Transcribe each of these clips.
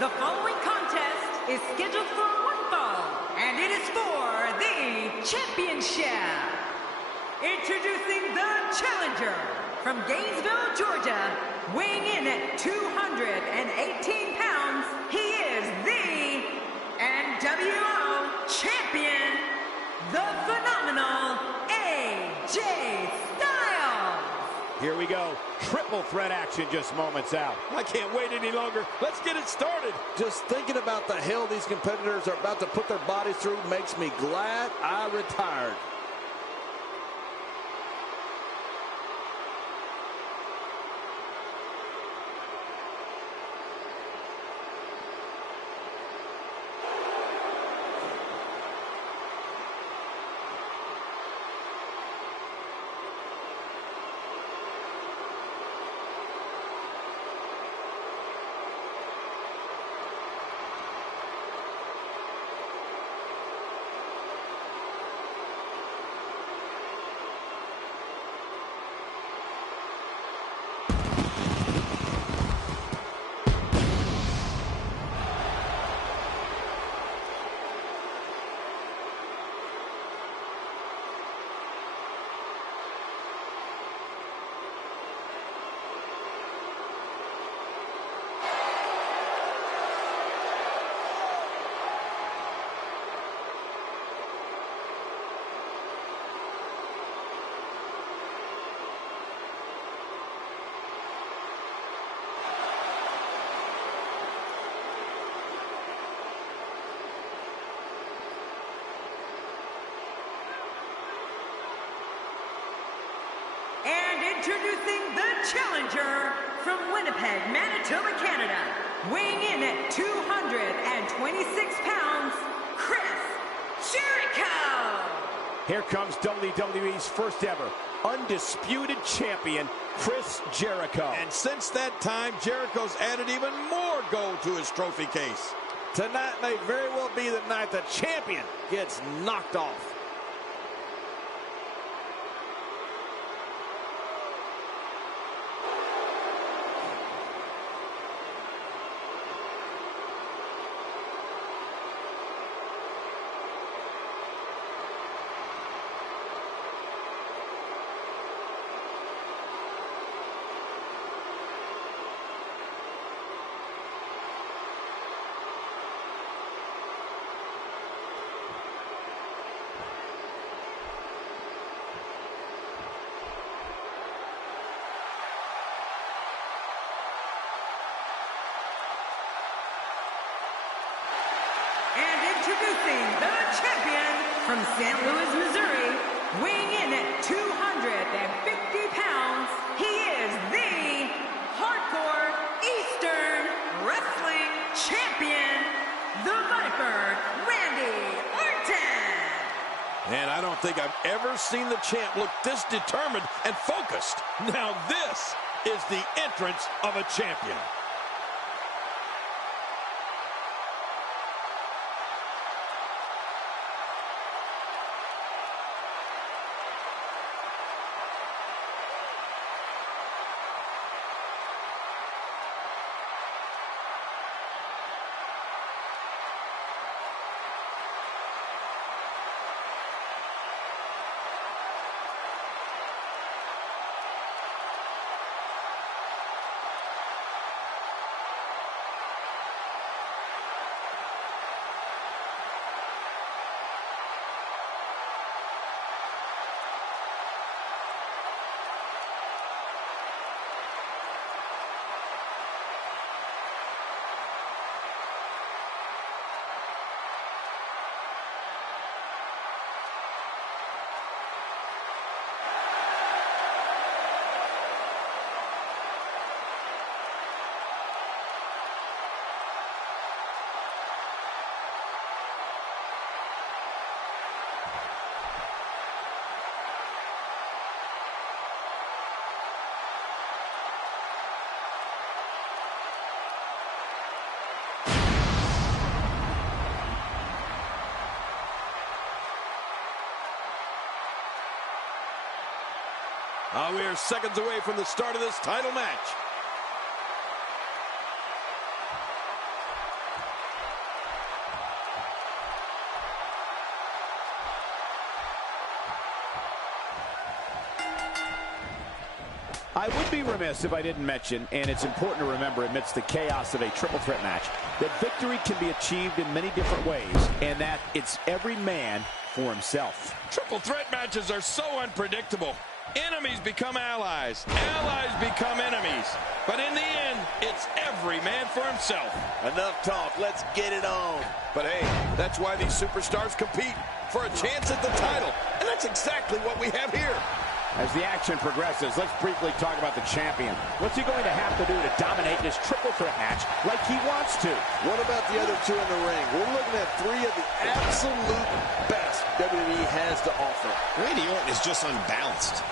The following contest is scheduled for one fall, and it is for the championship. Introducing the challenger from Gainesville, Georgia, weighing in at 218 pounds, he is the NWO champion, the phenomenal AJ Styles. Here we go. Triple threat action just moments out. I can't wait any longer. Let's get it started. Just thinking about the hell these competitors are about to put their bodies through makes me glad I retired. And introducing the challenger from Winnipeg, Manitoba, Canada, weighing in at 226 pounds, Chris Jericho. Here comes WWE's first ever undisputed champion, Chris Jericho. And since that time, Jericho's added even more gold to his trophy case. Tonight may very well be the night the champion gets knocked off. Introducing the champion from St. Louis, Missouri, weighing in at 250 pounds, he is the Hardcore Eastern Wrestling Champion, the Viper, Randy Orton. And I don't think I've ever seen the champ look this determined and focused. Now this is the entrance of a champion. We are seconds away from the start of this title match. I would be remiss if I didn't mention, and it's important to remember amidst the chaos of a triple threat match, that victory can be achieved in many different ways, and that it's every man for himself. Triple threat matches are so unpredictable. Enemies become allies. Allies become enemies. But in the end, it's every man for himself. Enough talk. Let's get it on. But hey, that's why these superstars compete, for a chance at the title. And that's exactly what we have here. As the action progresses, let's briefly talk about the champion. What's he going to have to do to dominate this triple threat match like he wants to? What about the other two in the ring? We're looking at three of the absolute best WWE has to offer. Randy Orton is just unbalanced.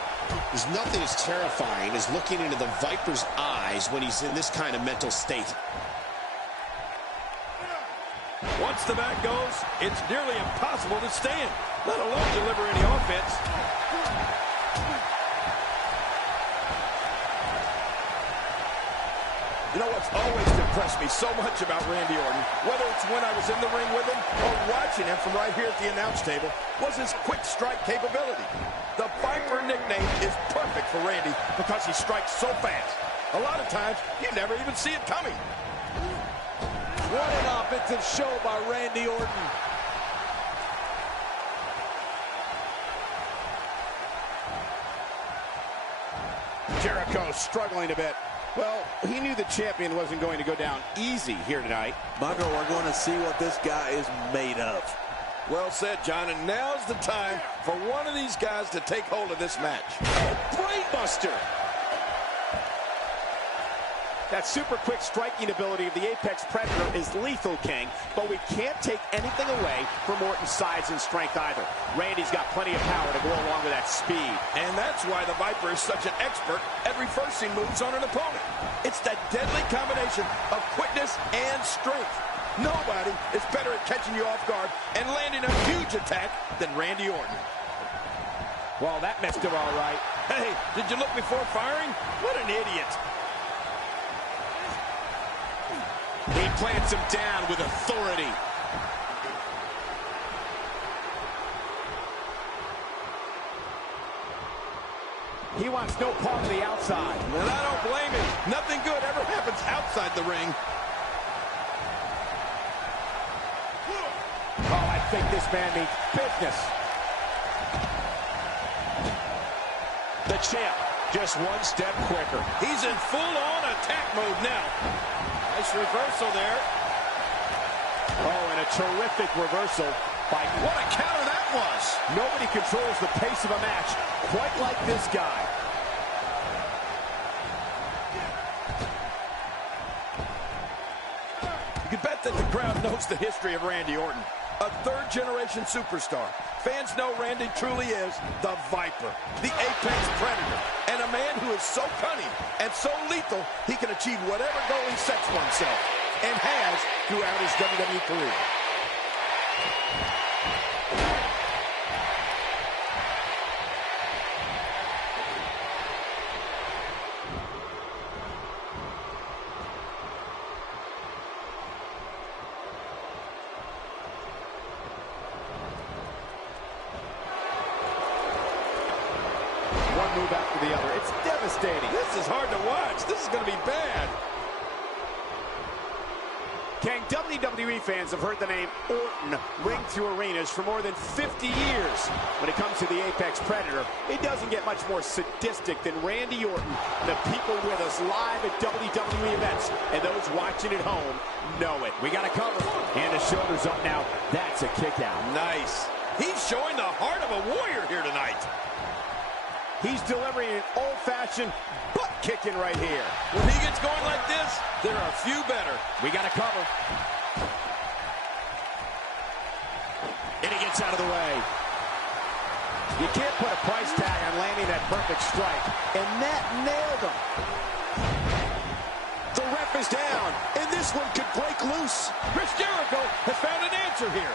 There's nothing as terrifying as looking into the Viper's eyes when he's in this kind of mental state. Once the back goes, it's nearly impossible to stand, let alone deliver any offense. You know what's always impressed me so much about Randy Orton, whether it's when I was in the ring with him or watching him from right here at the announce table, was his quick strike capability. The Viper nickname is perfect for Randy because he strikes so fast. A lot of times, you never even see it coming. What an offensive show by Randy Orton. Jericho struggling a bit. Well, he knew the champion wasn't going to go down easy here tonight. Michael, we're going to see what this guy is made of. Well said, John, and now's the time for one of these guys to take hold of this match. Brainbuster! That super quick striking ability of the Apex Predator is lethal, King, but we can't take anything away from Orton's size and strength either. Randy's got plenty of power to go along with that speed. And that's why the Viper is such an expert at reversing moves on an opponent. It's that deadly combination of quickness and strength. Nobody is better at catching you off guard and landing a huge attack than Randy Orton. Well, that missed him all right. Hey, did you look before firing? What an idiot. He plants him down with authority. He wants no part of the outside. And I don't blame him. Nothing good ever happens outside the ring. Oh, I think this man means business. The champ, just one step quicker. He's in full-on attack mode now. Nice reversal there. Oh, and a terrific reversal by... What a counter that was. Nobody controls the pace of a match quite like this guy. You can bet that the crowd knows the history of Randy Orton. A third-generation superstar. Fans know Randy truly is the Viper, the Apex Predator, and a man who is so cunning and so lethal, he can achieve whatever goal he sets for himself, and has throughout his WWE career. One move after the other. It's devastating. This is hard to watch. This is going to be bad. King, WWE fans have heard the name Orton ring through arenas for more than 50 years. When it comes to the Apex Predator, it doesn't get much more sadistic than Randy Orton. The people with us live at WWE events and those watching at home know it. We got to cover. And the shoulders up now. That's a kick out. Nice. He's showing the heart of a warrior here tonight. He's delivering an old-fashioned butt kicking right here. When he gets going like this, there are few better. We got to cover. And he gets out of the way. You can't put a price tag on landing that perfect strike. And that nailed him. The ref is down, and this one could break loose. Chris Jericho has found an answer here.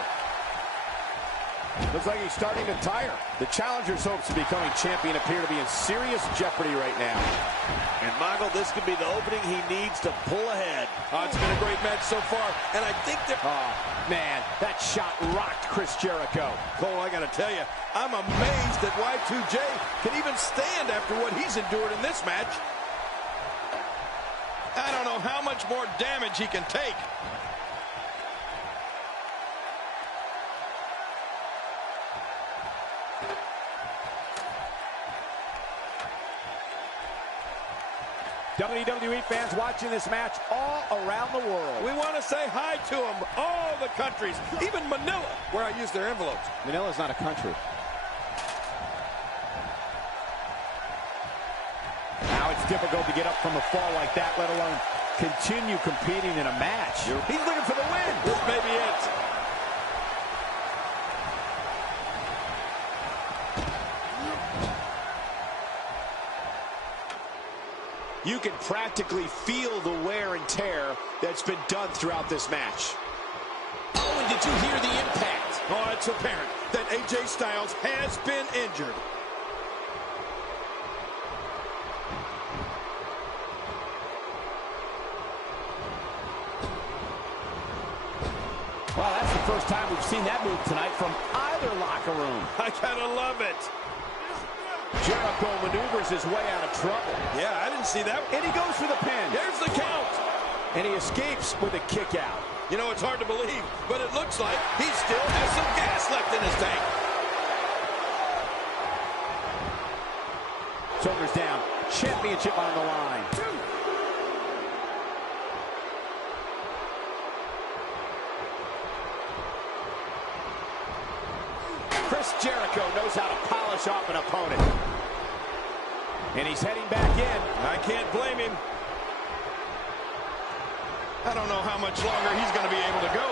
Looks like he's starting to tire. The challenger's hopes of becoming champion appear to be in serious jeopardy right now. And Michael, this could be the opening he needs to pull ahead. Oh, it's been a great match so far, and I think that... Oh, man, that shot rocked Chris Jericho. Cole, I got to tell you, I'm amazed that Y2J can even stand after what he's endured in this match. I don't know how much more damage he can take. WWE fans watching this match all around the world. We want to say hi to them, all the countries, even Manila, where I use their envelopes. Manila's not a country. Now it's difficult to get up from a fall like that, let alone continue competing in a match. He's looking for the win. This may be it. You can practically feel the wear and tear that's been done throughout this match. Oh, and did you hear the impact? Oh, it's apparent that AJ Styles has been injured. Well, that's the first time we've seen that move tonight from either locker room. I gotta love it. Jericho maneuvers his way out of trouble. Yeah, I didn't see that. And he goes for the pin. Here's the count. And he escapes with a kick out. You know, it's hard to believe, but it looks like he still has some gas left in his tank. Shoulders down. Championship on the line. Chris Jericho knows how to polish off an opponent. And he's heading back in. I can't blame him. I don't know how much longer he's going to be able to go.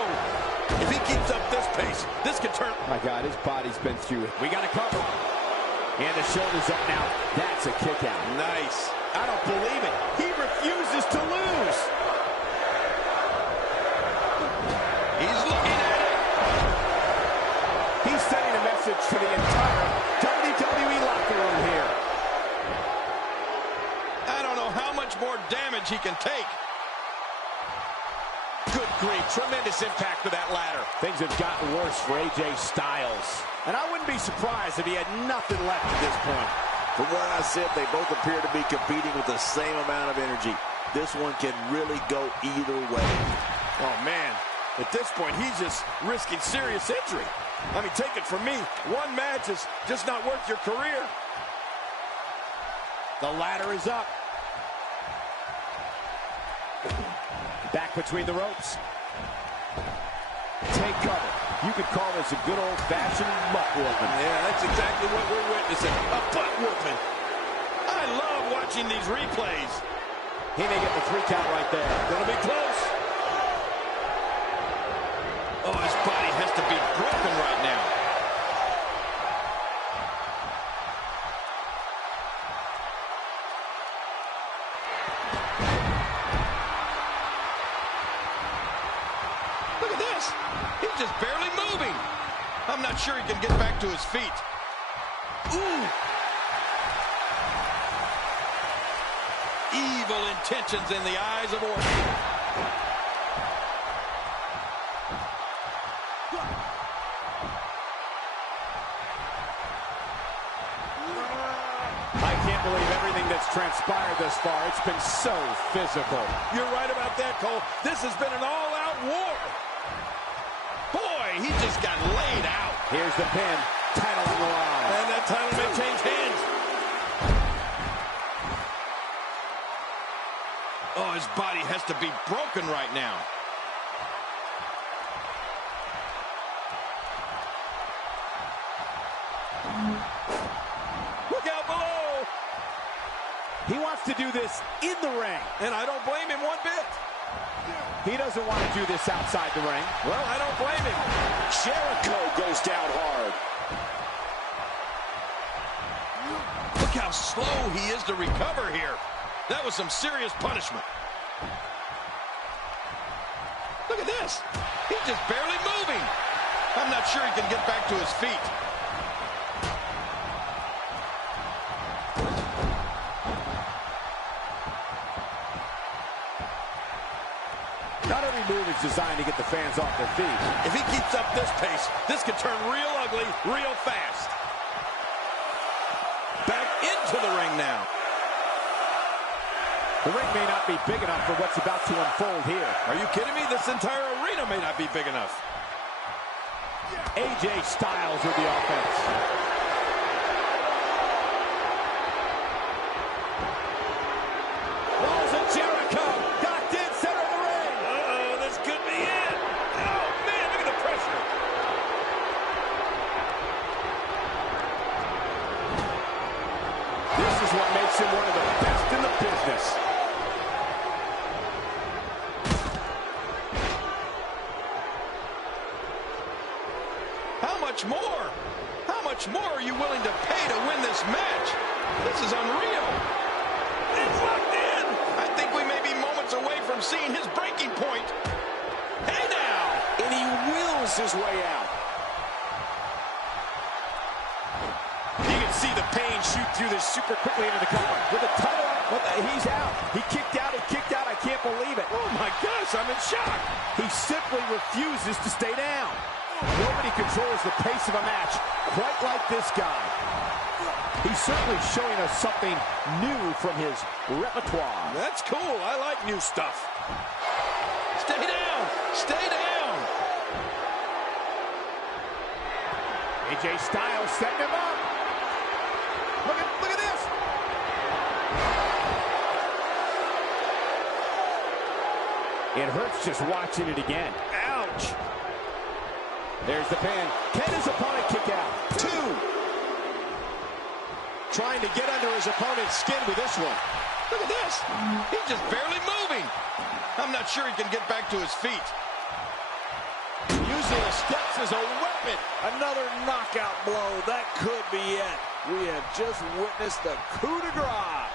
If he keeps up this pace, this could turn... My God, his body's been through it. We got to cover. And the shoulders up now. That's a kick out. Nice. I don't believe it. He refuses to lose. He's looking at it. He's sending a message to the entire WWE locker room here. I don't know how much more damage he can take. Good grief, tremendous impact with that ladder. Things have gotten worse for AJ Styles. And I wouldn't be surprised if he had nothing left at this point. From what I said, they both appear to be competing with the same amount of energy. This one can really go either way. Oh, man. At this point, he's just risking serious injury. I mean, take it from me. One match is just not worth your career. The ladder is up. Back between the ropes. Take cover. You could call this a good old-fashioned butt whooping. Yeah, that's exactly what we're witnessing. A butt whooping. I love watching these replays. He may get the 3 count right there. Gonna be close. Oh, his body has to be broken right now. Look at this. He's just barely moving. I'm not sure he can get back to his feet. Ooh. Evil intentions in the eyes of Orton. I can't believe everything that's transpired thus far. It's been so physical. You're right about that, Cole. This has been an all-out war. Boy, he just got laid out. Here's the pin. Title on the line. And that title may change hands. Oh, his body has to be broken right now. Look out below. He wants to do this in the ring. And I don't blame him one bit. He doesn't want to do this outside the ring. Well, I don't blame him. Jericho goes down hard. Look how slow he is to recover here. That was some serious punishment. Look at this. He's just barely moving. I'm not sure he can get back to his feet. Not every move is designed to get the fans off their feet. If he keeps up this pace, this could turn real ugly real fast. Back into the ring now. The ring may not be big enough for what's about to unfold here. Are you kidding me? This entire arena may not be big enough. AJ Styles with the offense. Walls of Jericho got dead center of the ring. Uh-oh, this could be it. Oh, man, look at the pressure. This is what makes him one of the best in the business. How much more? How much more are you willing to pay to win this match? This is unreal. It's locked in. I think we may be moments away from seeing his breaking point. Hey now! And he wills his way out. You can see the pain shoot through this super quickly into the cover. With the title out, he's out. He kicked out, I can't believe it. Oh my gosh, I'm in shock. He simply refuses to stay down. Nobody controls the pace of a match quite like this guy. He's certainly showing us something new from his repertoire. That's cool. I like new stuff. Stay down. Stay down. AJ Styles setting him up. Look at this. It hurts just watching it again. Ouch. There's the pin. Can his opponent kick out? 2. Trying to get under his opponent's skin with this one. Look at this. He's just barely moving. I'm not sure he can get back to his feet. Using the steps as a weapon. Another knockout blow. That could be it. We have just witnessed the coup de grace.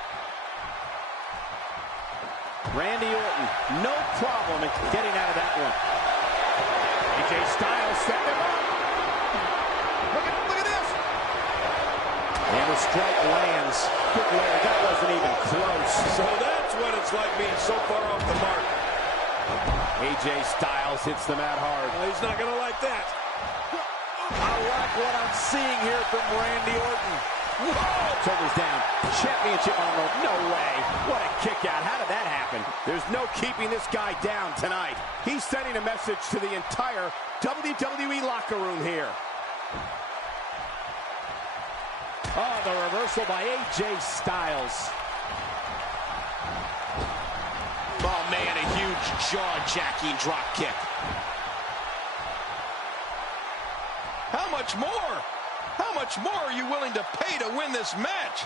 Randy Orton, no problem in getting out of that one. AJ Styles setting him up. Look at this. And the strike lands. Good Lord, that wasn't even close. So that's what it's like being so far off the mark. AJ Styles hits the mat hard. Well, he's not going to like that. I like what I'm seeing here from Randy Orton. Whoa! Shoulders down. Championship on the... No way. What a kick out. How did that happen? There's no keeping this guy down tonight. He's sending a message to the entire WWE locker room here. Oh, the reversal by AJ Styles. Oh, man, a huge jaw-jacking drop kick. How much more? How much more are you willing to pay to win this match?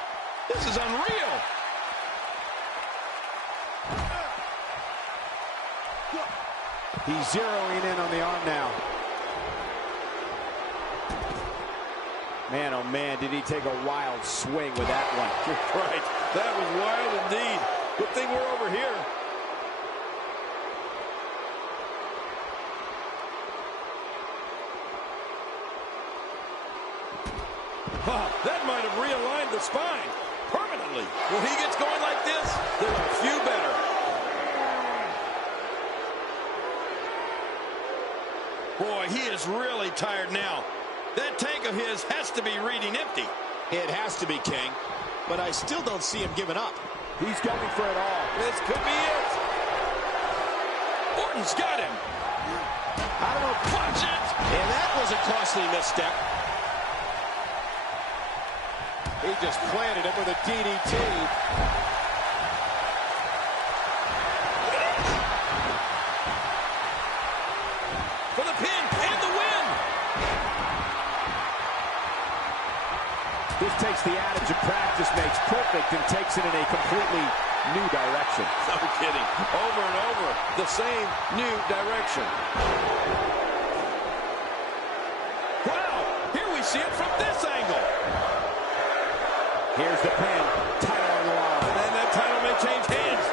This is unreal. He's zeroing in on the arm now. Man, oh man, did he take a wild swing with that one. You're right. That was wild indeed. Good thing we're over here. Oh, that might have realigned the spine permanently. When he gets going like this, there are a few better. Boy, he is really tired now. That tank of his has to be reading empty. It has to be, King. But I still don't see him giving up. He's going for it all. This could be it. Orton's got him. I don't know. Punch it. And that was a costly misstep. He just planted him with a DDT. For the pin and the win. This takes the adage of practice makes perfect and takes it in a completely new direction. No kidding. Over and over, the same new direction. Wow, here we see it from this angle. Here's the pin. Title on the line. And that title may change hands.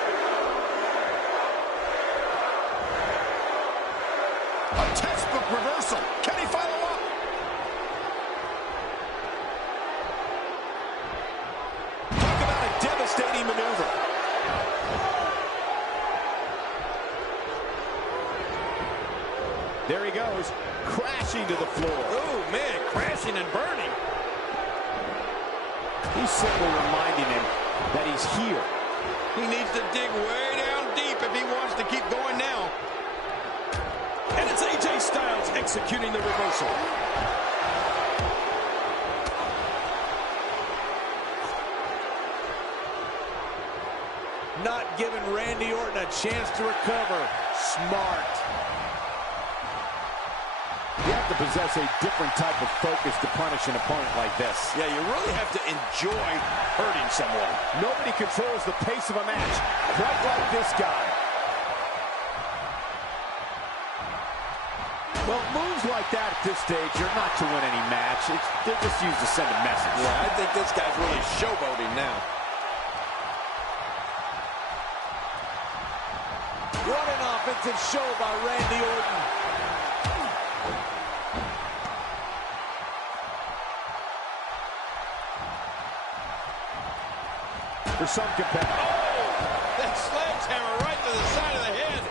A textbook reversal. Can he follow goes crashing to the floor. Oh, man, crashing and burning. He's simply reminding him that he's here. He needs to dig way down deep if he wants to keep going now. And it's AJ Styles executing the reversal. Not giving Randy Orton a chance to recover. Smart. You have to possess a different type of focus to punish an opponent like this. Yeah, you really have to enjoy hurting someone. Nobody controls the pace of a match quite like this guy. Well, moves like that at this stage are not to win any match. They're just used to send a message. Yeah, I think this guy's really showboating now. What an offensive show by Randy Orton. For some competitors. Oh, that sledgehammer right to the side of the head.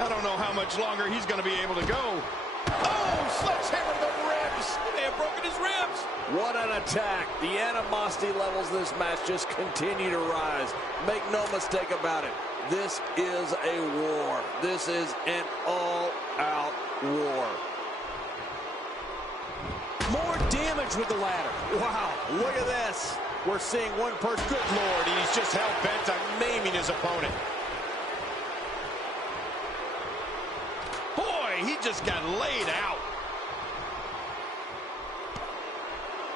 I don't know how much longer he's going to be able to go. Oh, sledgehammer to the ribs. He may have broken his ribs. What an attack. The animosity levels of this match just continue to rise. Make no mistake about it. This is a war. This is an all-out war. More damage with the ladder. Wow, look at this. We're seeing one person. Good Lord, and he's just hell-bent on maiming his opponent. Boy, he just got laid out.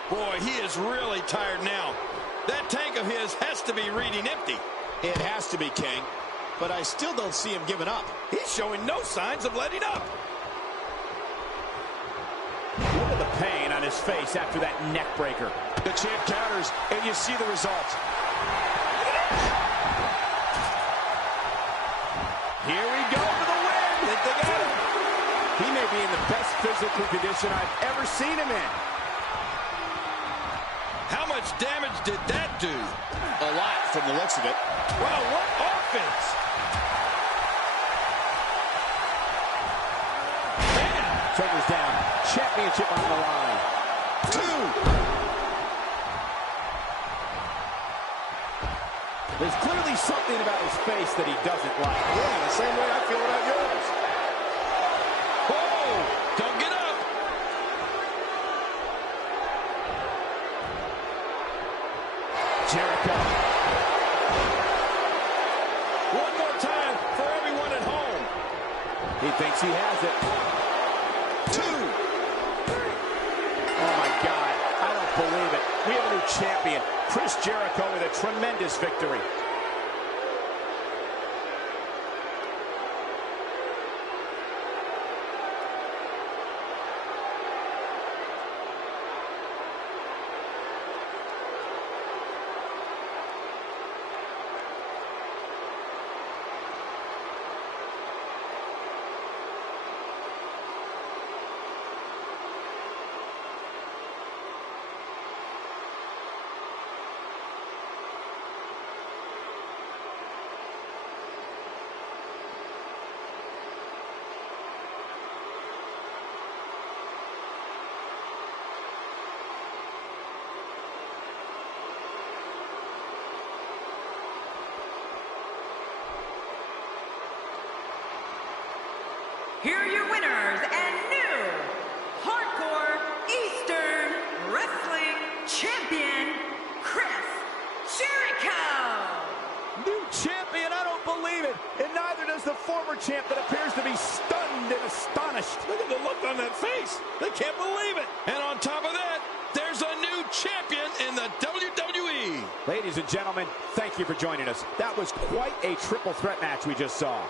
Boy, he is really tired now. That tank of his has to be reading empty. It has to be, King, but I still don't see him giving up. He's showing no signs of letting up. Look at the pain on his face after that neck breaker. The champ counters, and you see the result. Here we go for the win. Think they got him. He may be in the best physical condition I've ever seen him in. How much damage did that do? A lot from the looks of it. Wow, what offense! Shoulders down. Championship on the line. 2. There's clearly something about his face that he doesn't like. Yeah, the same way I feel about yours. Whoa! Don't get up! Jericho. One more time for everyone at home. He thinks he has it. 2. Oh, my God. I don't believe it. We have a new champion. Chris Jericho with a tremendous victory. Here are your winners and new Hardcore Eastern Wrestling Champion, Chris Jericho. New champion, I don't believe it. And neither does the former champ that appears to be stunned and astonished. Look at the look on that face. They can't believe it. And on top of that, there's a new champion in the WWE. Ladies and gentlemen, thank you for joining us. That was quite a triple threat match we just saw.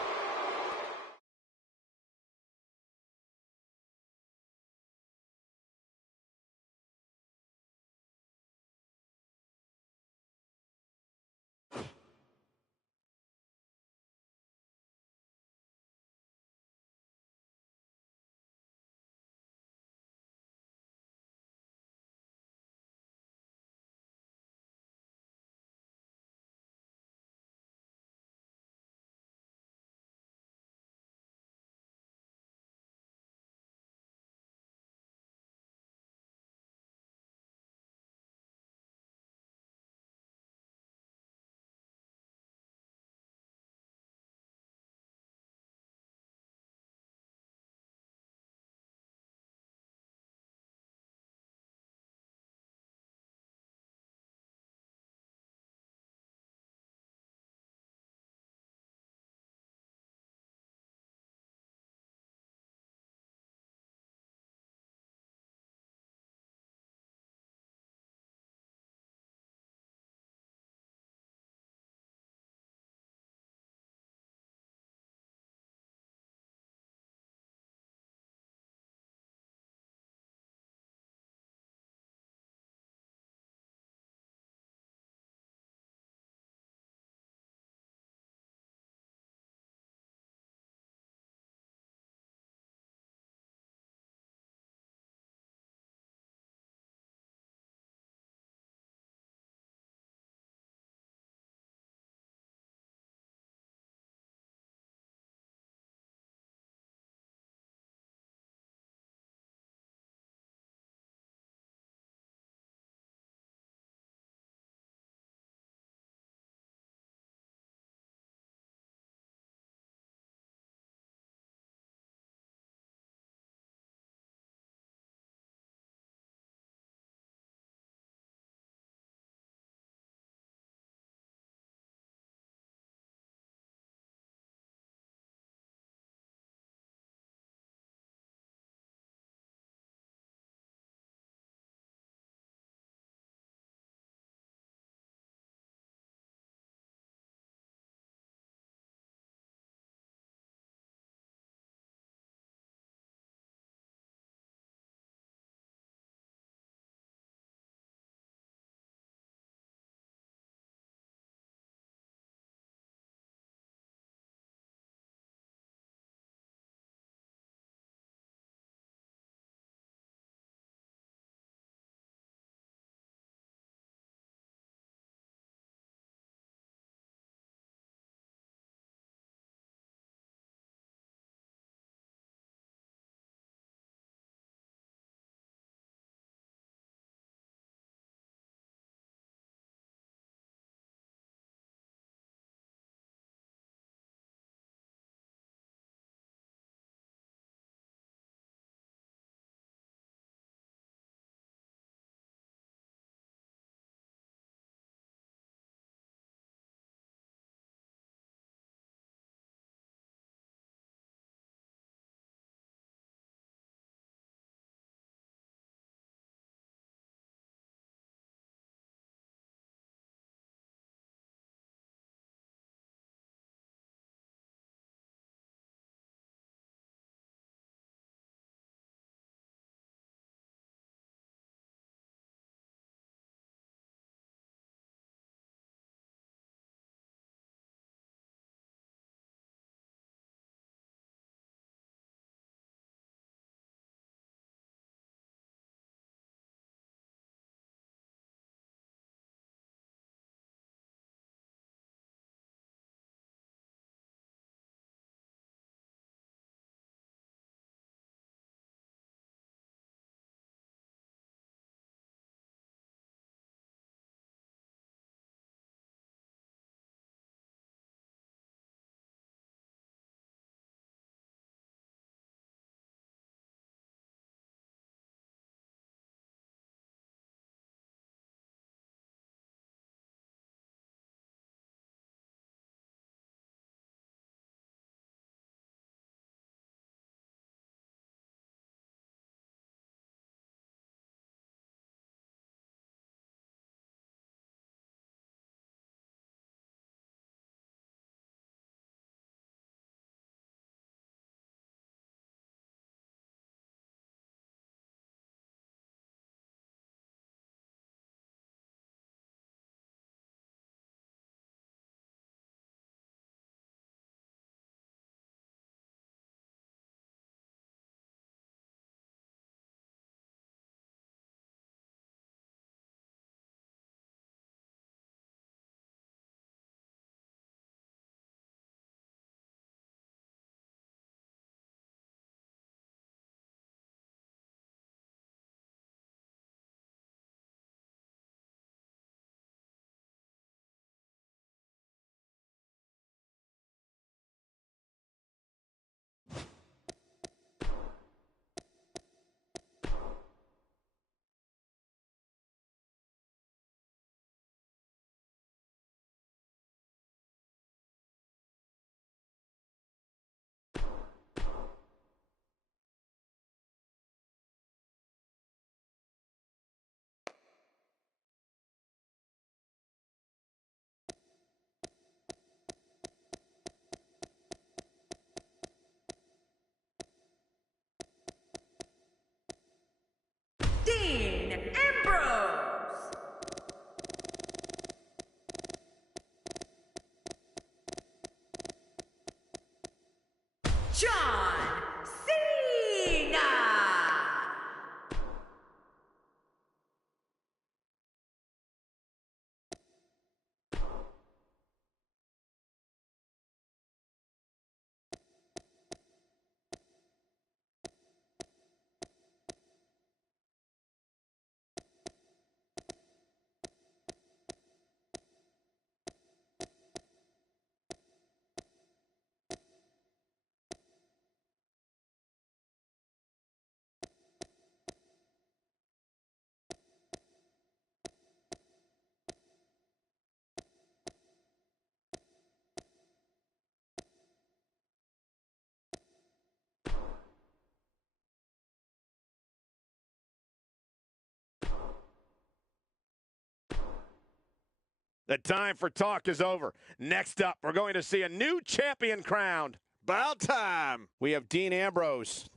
The time for talk is over. Next up, we're going to see a new champion crowned. About time. We have Dean Ambrose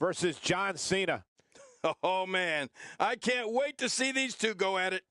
versus John Cena. Oh, man. I can't wait to see these two go at it.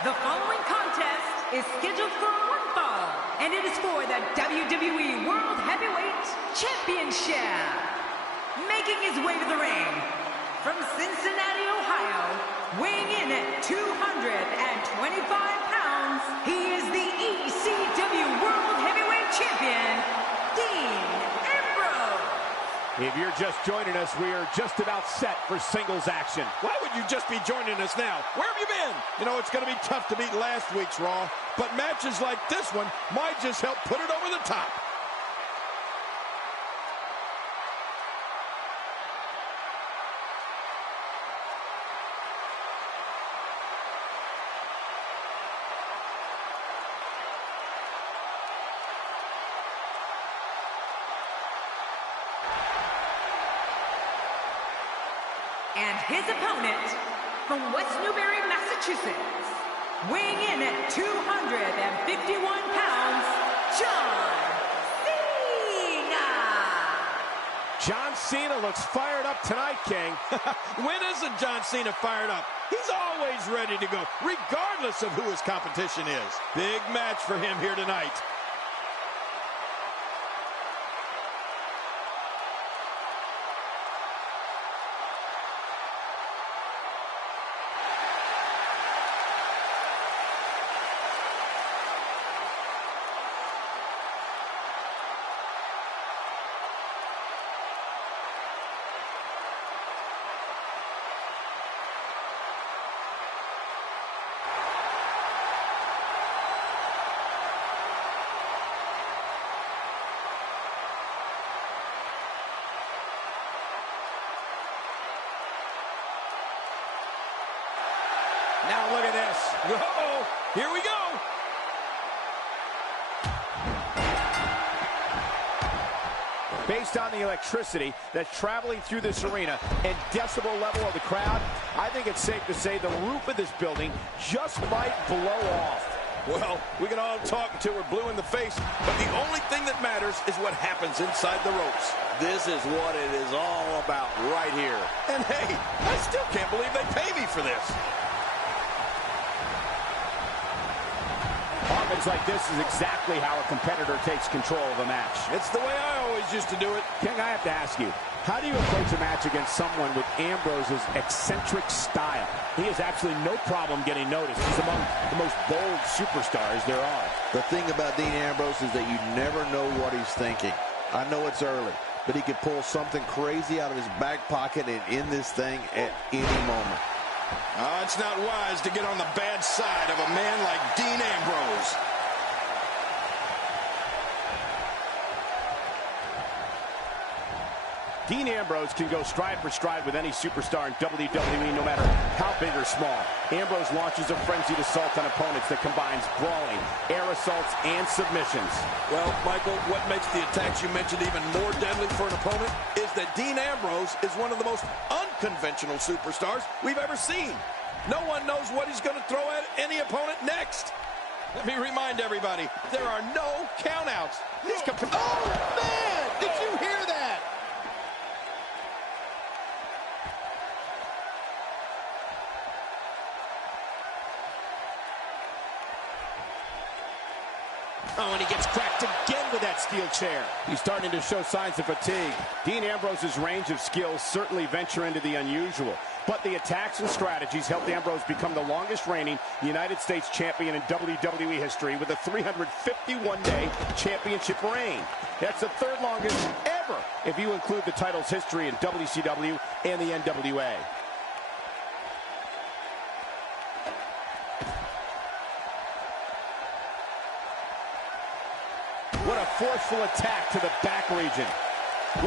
The following contest is scheduled for one fall, and it is for the WWE World Heavyweight Championship. Making his way to the ring, from Cincinnati, Ohio, weighing in at 225 pounds, he is the HCW World Heavyweight Champion, Dean Ambrose. If you're just joining us, we are just about set for singles action. Why would you just be joining us now? Where have you been? You know, it's going to be tough to beat last week's Raw, but matches like this one might just help put it over the top. And his opponent, from West Newbury, Massachusetts, weighing in at 251 pounds, John Cena. John Cena looks fired up tonight, King. When isn't John Cena fired up? He's always ready to go, regardless of who his competition is. Big match for him here tonight. Now look at this. Uh-oh, here we go. Based on the electricity that's traveling through this arena and decibel level of the crowd, I think it's safe to say the roof of this building just might blow off. Well, we can all talk until we're blue in the face, but the only thing that matters is what happens inside the ropes. This is what it is all about right here. And hey, I still can't believe they pay me for this. Offense like this is exactly how a competitor takes control of a match. It's the way I always used to do it. King, I have to ask you, how do you approach a match against someone with Ambrose's eccentric style? He has absolutely no problem getting noticed. He's among the most bold superstars there are. The thing about Dean Ambrose is that you never know what he's thinking. I know it's early, but he could pull something crazy out of his back pocket and end this thing at any moment. It's not wise to get on the bad side of a man like Dean Ambrose. Dean Ambrose can go stride for stride with any superstar in WWE, no matter how big or small. Ambrose launches a frenzied assault on opponents that combines brawling, air assaults, and submissions. Well, Michael, what makes the attacks you mentioned even more deadly for an opponent is that Dean Ambrose is one of the most unconventional superstars we've ever seen. No one knows what he's going to throw at any opponent next. Let me remind everybody, there are no countouts. Oh, man! Did you hear that? Oh, and he gets cracked again with that steel chair. He's starting to show signs of fatigue. Dean Ambrose's range of skills certainly venture into the unusual. But the attacks and strategies helped Ambrose become the longest reigning United States champion in WWE history with a 351-day championship reign. That's the third longest ever if you include the title's history in WCW and the NWA. What a forceful attack to the back region.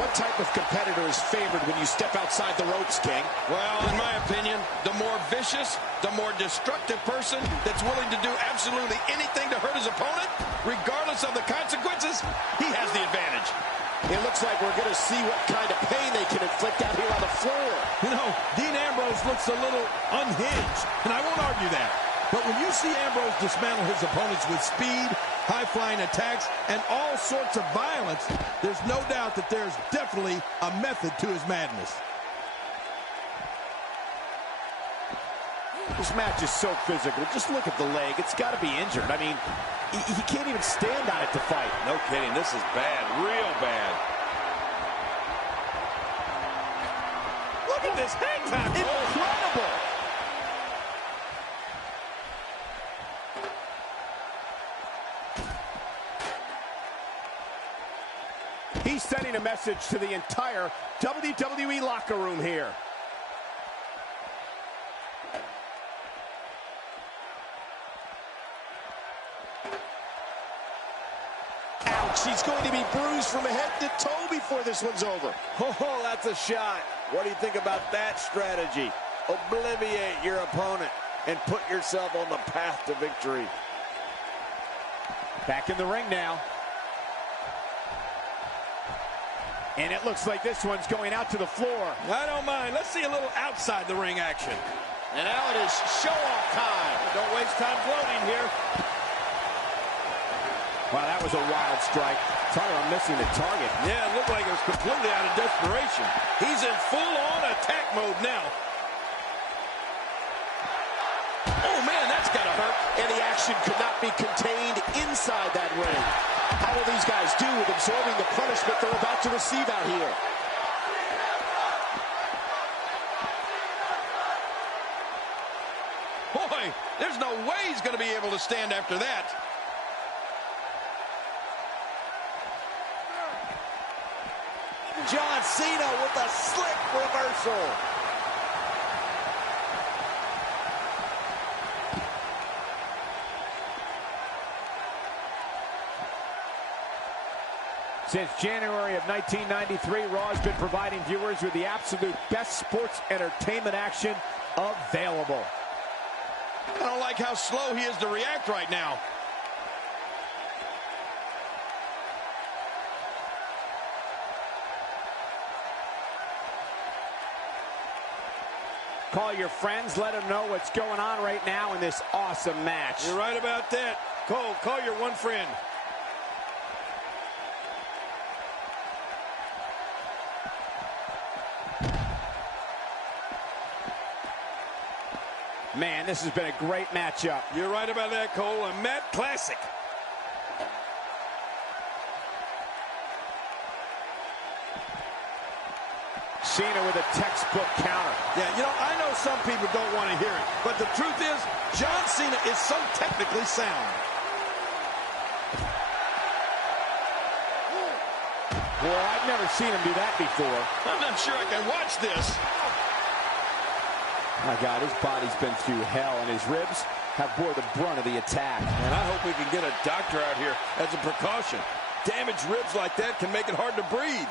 What type of competitor is favored when you step outside the ropes, King? Well, in my opinion, the more vicious, the more destructive person that's willing to do absolutely anything to hurt his opponent, regardless of the consequences, he has the advantage. It looks like we're going to see what kind of pain they can inflict out here on the floor. You know, Dean Ambrose looks a little unhinged, and I won't argue that. But when you see Ambrose dismantle his opponents with speed, high-flying attacks, and all sorts of violence, there's no doubt that there's definitely a method to his madness. This match is so physical. Just look at the leg. It's got to be injured. I mean, he can't even stand on it to fight. No kidding. This is bad. Real bad. Look at this hang time. Incredible. He's sending a message to the entire WWE locker room here. Ouch, he's going to be bruised from head to toe before this one's over. Oh, that's a shot. What do you think about that strategy? Obliviate your opponent and put yourself on the path to victory. Back in the ring now. And it looks like this one's going out to the floor. I don't mind. Let's see a little outside the ring action. And now it is show-off time. Don't waste time floating here. Wow, that was a wild strike. Talking about missing the target. Yeah, it looked like it was completely out of desperation. He's in full-on attack mode now. Oh, man, that's got to hurt. And the action could not be contained inside that ring. How will these guys do with absorbing the punishment they're about to receive out here? Boy, there's no way he's going to be able to stand after that. John Cena with a slick reversal. Since January of 1993, Raw has been providing viewers with the absolute best sports entertainment action available. I don't like how slow he is to react right now. Call your friends, let them know what's going on right now in this awesome match. You're right about that. Cole, call your one friend. Man, this has been a great matchup. You're right about that, Cole. A Matt classic. Cena with a textbook counter. Yeah, you know, I know some people don't want to hear it, but the truth is, John Cena is so technically sound. Boy, I've never seen him do that before. I'm not sure I can watch this. My God, his body's been through hell, and his ribs have bore the brunt of the attack. And I hope we can get a doctor out here as a precaution. Damaged ribs like that can make it hard to breathe.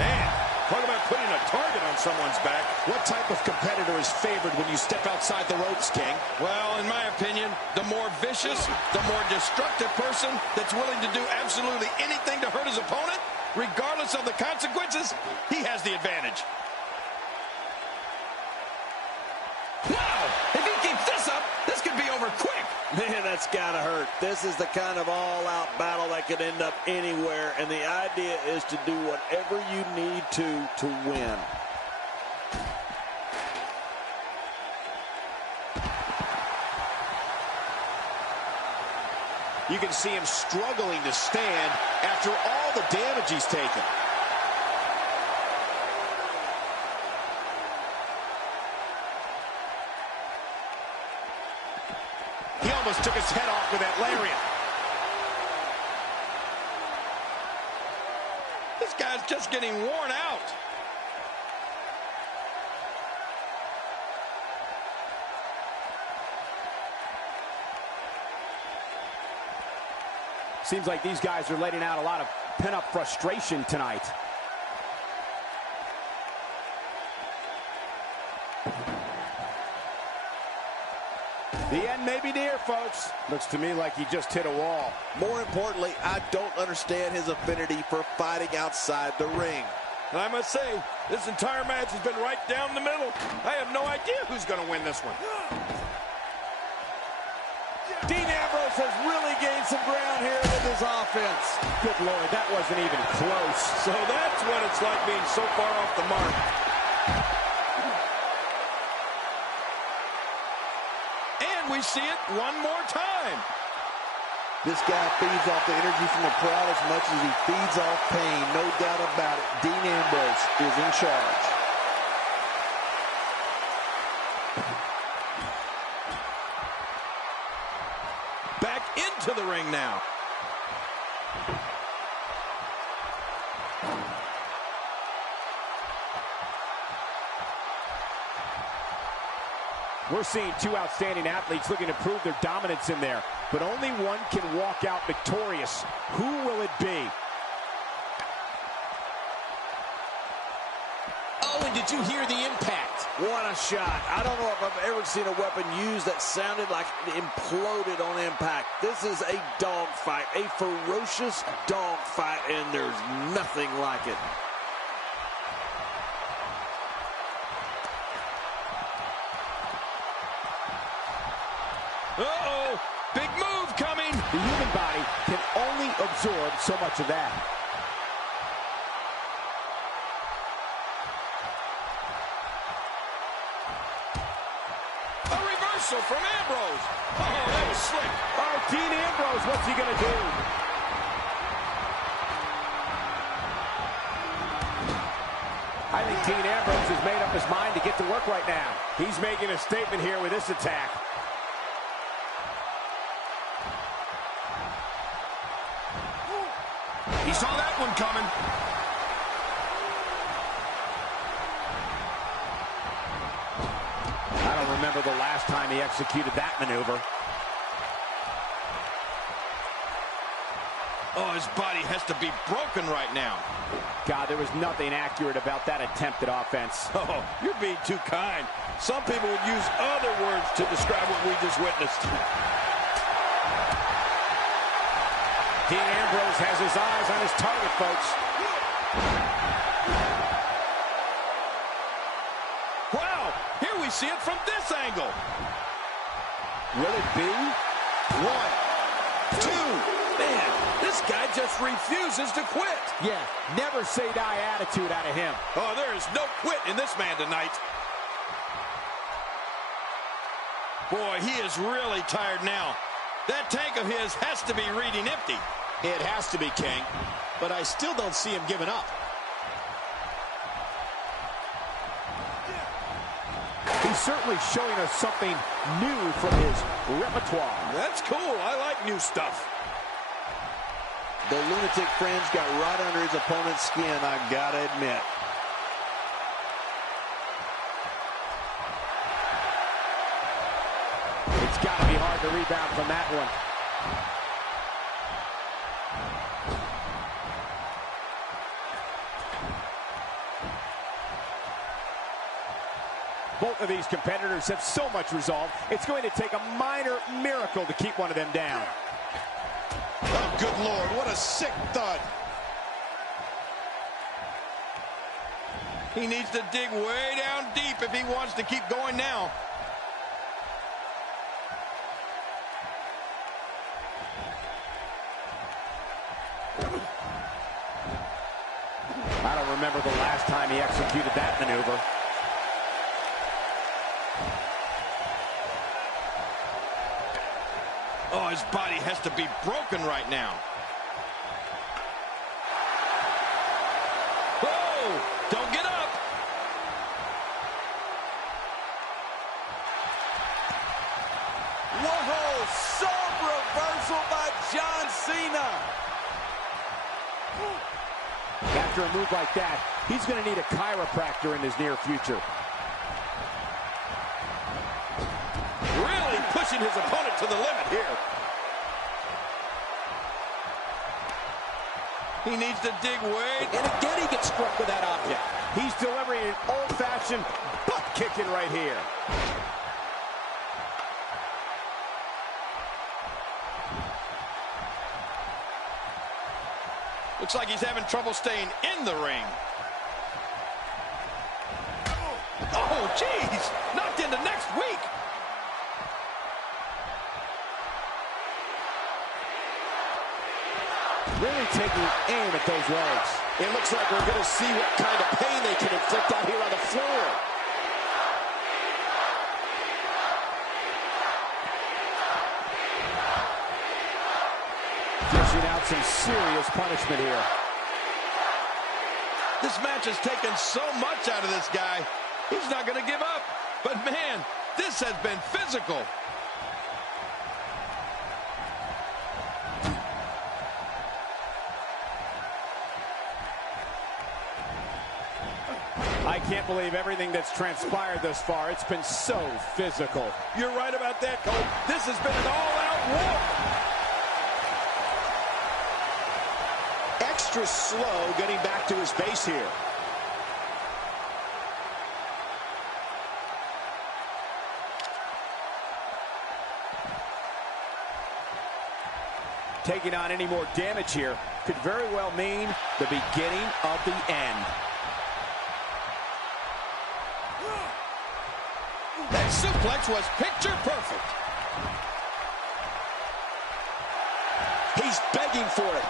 Man, talk about putting a target on someone's back. What type of competitor is favored when you step outside the ropes, King? Well, in my opinion, the more vicious, the more destructive person that's willing to do absolutely anything to hurt his opponent, regardless of the consequences, he has the advantage. Wow! If he keeps this up, this could be over quick. Man, that's gotta hurt. This is the kind of all-out battle that could end up anywhere, and the idea is to do whatever you need to win. You can see him struggling to stand after all the damage he's taken. He almost took his head off with that lariat. This guy's just getting worn out. Seems like these guys are letting out a lot of pent-up frustration tonight. The end may be near, folks. Looks to me like he just hit a wall. More importantly, I don't understand his affinity for fighting outside the ring. And I must say, this entire match has been right down the middle. I have no idea who's going to win this one. Dean Ambrose has really gained some ground here with his offense. Good Lord, that wasn't even close. So that's what it's like being so far off the mark. And we see it one more time. This guy feeds off the energy from the crowd as much as he feeds off pain. No doubt about it. Dean Ambrose is in charge. Back into the ring now. We're seeing two outstanding athletes looking to prove their dominance in there, but only one can walk out victorious. Who will it be? Oh, and did you hear the impact? What a shot. I don't know if I've ever seen a weapon used that sounded like it imploded on impact. This is a dogfight, a ferocious dogfight, and there's nothing like it. Uh-oh, big move coming. The human body can only absorb so much of that. A reversal from Ambrose. Oh, that was slick. Oh, Dean Ambrose, what's he going to do? I think Dean Ambrose has made up his mind to get to work right now. He's making a statement here with this attack. He saw that one coming. I don't remember the last time he executed that maneuver. Oh, his body has to be broken right now. God, there was nothing accurate about that attempted offense. Oh, you're being too kind. Some people would use other words to describe what we just witnessed. Dean Ambrose has his eyes on his target, folks. Wow, here we see it from this angle. Will it be? 1, 2. Man, this guy just refuses to quit. Yeah, never say die attitude out of him. Oh, there is no quit in this man tonight. Boy, he is really tired now. That tank of his has to be reading empty. It has to be, King, but I still don't see him giving up. He's certainly showing us something new from his repertoire. That's cool. I like new stuff. The lunatic fringe got right under his opponent's skin, I gotta admit. It's got to be hard to rebound from that one. Both of these competitors have so much resolve, it's going to take a minor miracle to keep one of them down. Oh, good Lord, what a sick thud. He needs to dig way down deep if he wants to keep going now. I don't remember the last time he executed that maneuver. Oh, his body has to be broken right now. Whoa! Don't get up! Whoa! after a move like that, he's going to need a chiropractor in his near future. Really pushing his opponent to the limit here. He needs to dig way. And again, he gets struck with that object. He's delivering an old-fashioned butt kicking right here. Looks like he's having trouble staying in the ring. Oh, jeez. Knocked into next week. Really taking aim at those legs. It looks like we're going to see what kind of pain they can inflict out here on the floor. Dishing out some serious punishment here. This match has taken so much out of this guy. He's not going to give up. But, man, this has been physical. I can't believe everything that's transpired thus far. It's been so physical. You're right about that, Cole. This has been an all-out war. Extra slow getting back to his base here. Taking on any more damage here could very well mean the beginning of the end. That suplex was picture perfect. He's begging for it.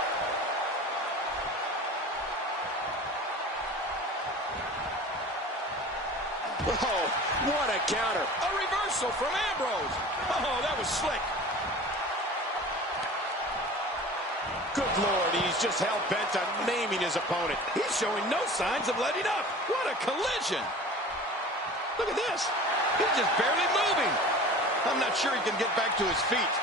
Oh, what a counter. A reversal from Ambrose. Oh, that was slick. Good Lord, he's just hell-bent on naming his opponent. He's showing no signs of letting up. What a collision. Look at this. He's just barely moving. I'm not sure he can get back to his feet.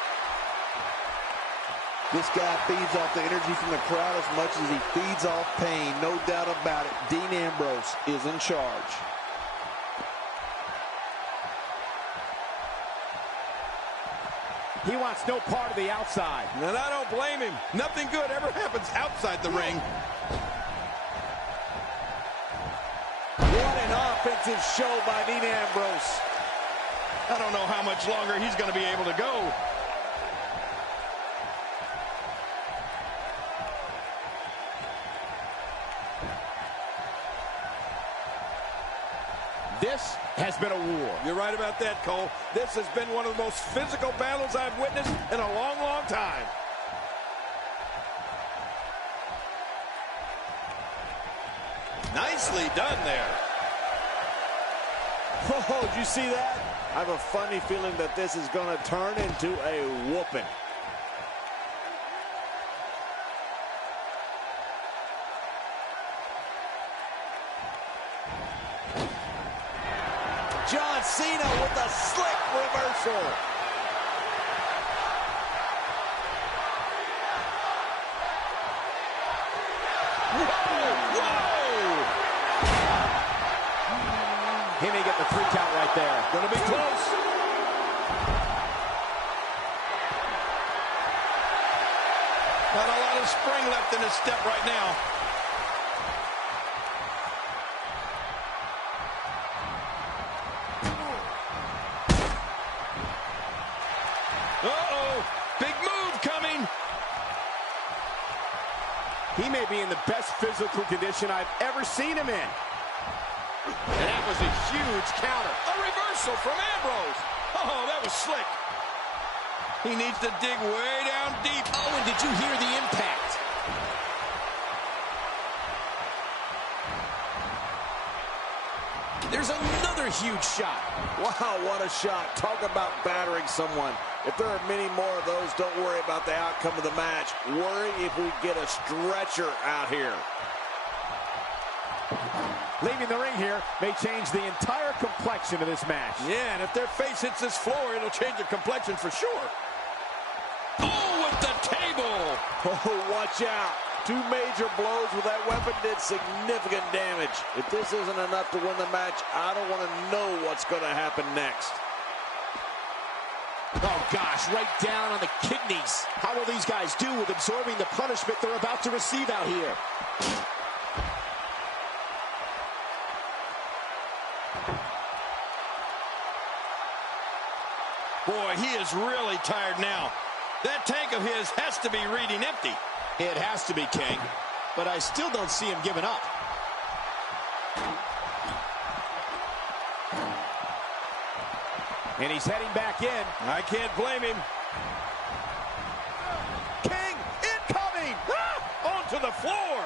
This guy feeds off the energy from the crowd as much as he feeds off pain. No doubt about it. Dean Ambrose is in charge. He wants no part of the outside. And I don't blame him. Nothing good ever happens outside the ring. What an offensive show by Dean Ambrose. I don't know how much longer he's going to be able to go. This has been a war. You're right about that, Cole. This has been one of the most physical battles I've witnessed in a long, long time. Nicely done there. Oh, did you see that? I have a funny feeling that this is going to turn into a whooping. John Cena with a slick reversal. He may get the 3 count right there. Gonna be close. Not a lot of spring left in his step right now. Uh-oh, big move coming. He may be in the best physical condition I've ever seen him in. And that was a huge counter. A reversal from Ambrose. Oh, that was slick. He needs to dig way down deep. Oh, and did you hear the impact? There's another huge shot. Wow, what a shot. Talk about battering someone. If there are many more of those, don't worry about the outcome of the match. Worry if we get a stretcher out here. Leaving the ring here may change the entire complexion of this match. Yeah, and if their face hits this floor, it'll change the complexion for sure. Oh, with the table. Oh, watch out. 2 major blows with that weapon did significant damage. If this isn't enough to win the match, I don't want to know what's going to happen next. Oh, gosh, right down on the kidneys. How will these guys do with absorbing the punishment they're about to receive out here? Boy, he is really tired now. That tank of his has to be reading empty. It has to be, King, but I still don't see him giving up. And he's heading back in. I can't blame him. King incoming! Ah! Onto the floor.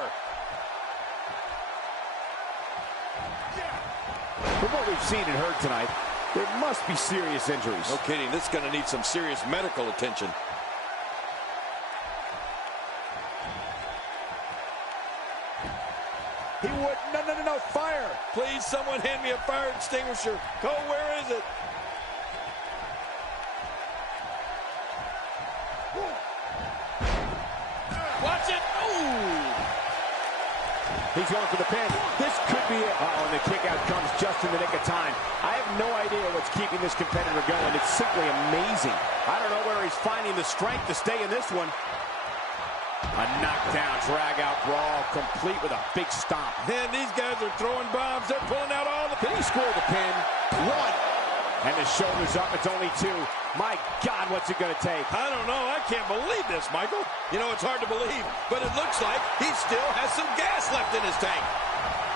From what we've seen and heard tonight, there must be serious injuries. No kidding. This is going to need some serious medical attention. He would, no, fire. Please, someone hand me a fire extinguisher. Cole, where is it? Watch it. Ooh. He's going for the pin. This could be it. Oh, and the kick out comes just in the nick of time. I have no idea what's keeping this competitor going. It's simply amazing. I don't know where he's finding the strength to stay in this one. A knockdown, drag-out brawl, complete with a big stomp. Man, these guys are throwing bombs. They're pulling out all the... Can he score the pin? 1. And the shoulder's up. It's only 2. My God, what's it going to take? I don't know. I can't believe this, Michael. You know, it's hard to believe, but it looks like he still has some gas left in his tank.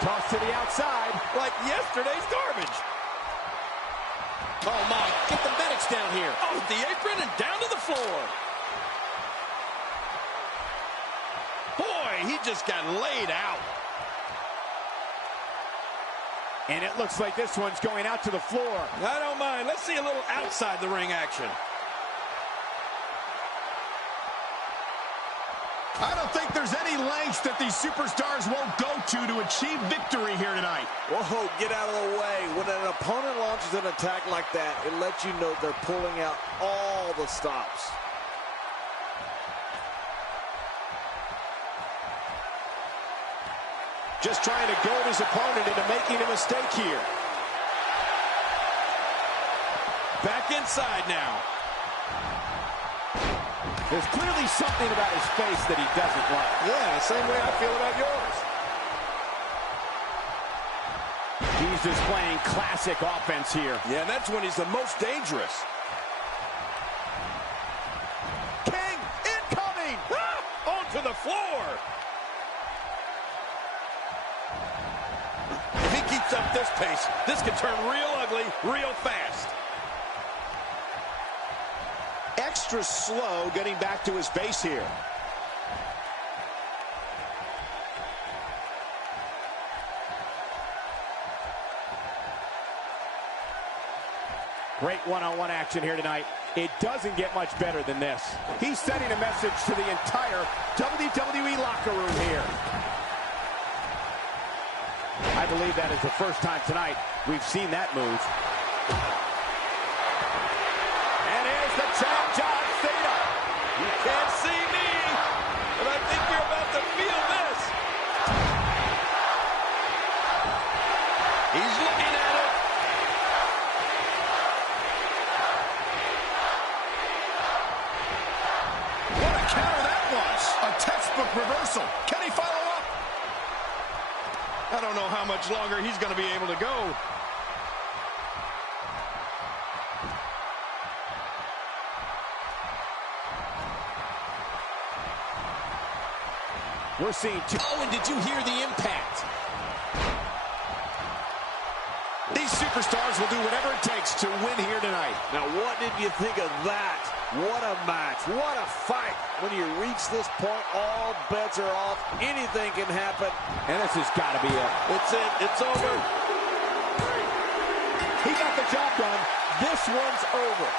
Toss to the outside. Like yesterday's garbage. Oh, my. Get the medics down here. Off the apron and down to the floor. Boy, he just got laid out. And it looks like this one's going out to the floor. I don't mind. Let's see a little outside the ring action. I don't think there's any lengths that these superstars won't go to achieve victory here tonight. Whoa, get out of the way. When an opponent launches an attack like that, it lets you know they're pulling out all the stops. Just trying to goad his opponent into making a mistake here. Back inside now. There's clearly something about his face that he doesn't like. Yeah, the same way I feel about yours. He's displaying classic offense here. Yeah, that's when he's the most dangerous. King incoming! Ah! Onto the floor. If he keeps up this pace, this could turn real ugly real fast. Extra slow getting back to his base here. Great one-on-one action here tonight. It doesn't get much better than this. He's sending a message to the entire WWE locker room here. I believe that is the first time tonight we've seen that move. And here's the champ, John Cena. You can't see me, but I think you're about to feel this. He's looking at it. What a counter that was. A textbook reversal. Can he follow up? I don't know how much longer he's going to be able to go. We're seeing two. Oh, and did you hear the impact? These superstars will do whatever it takes to win here tonight. Now, what did you think of that? What a match. What a fight. When you reach this point, all bets are off. Anything can happen. And this has got to be it. It's it. It's over. He got the job done. This one's over.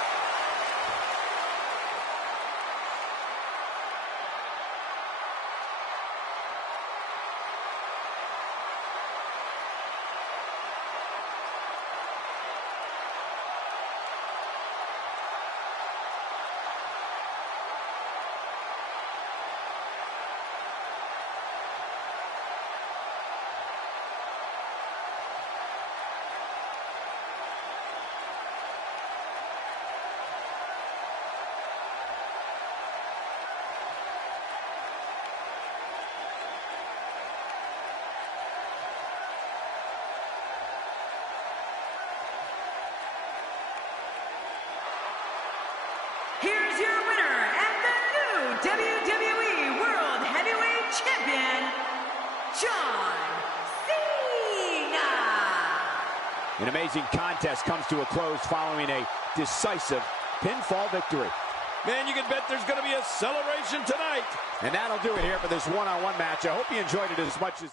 John Cena. An amazing contest comes to a close following a decisive pinfall victory. Man, you can bet there's going to be a celebration tonight. And that'll do it here for this one-on-one match. I hope you enjoyed it as much as...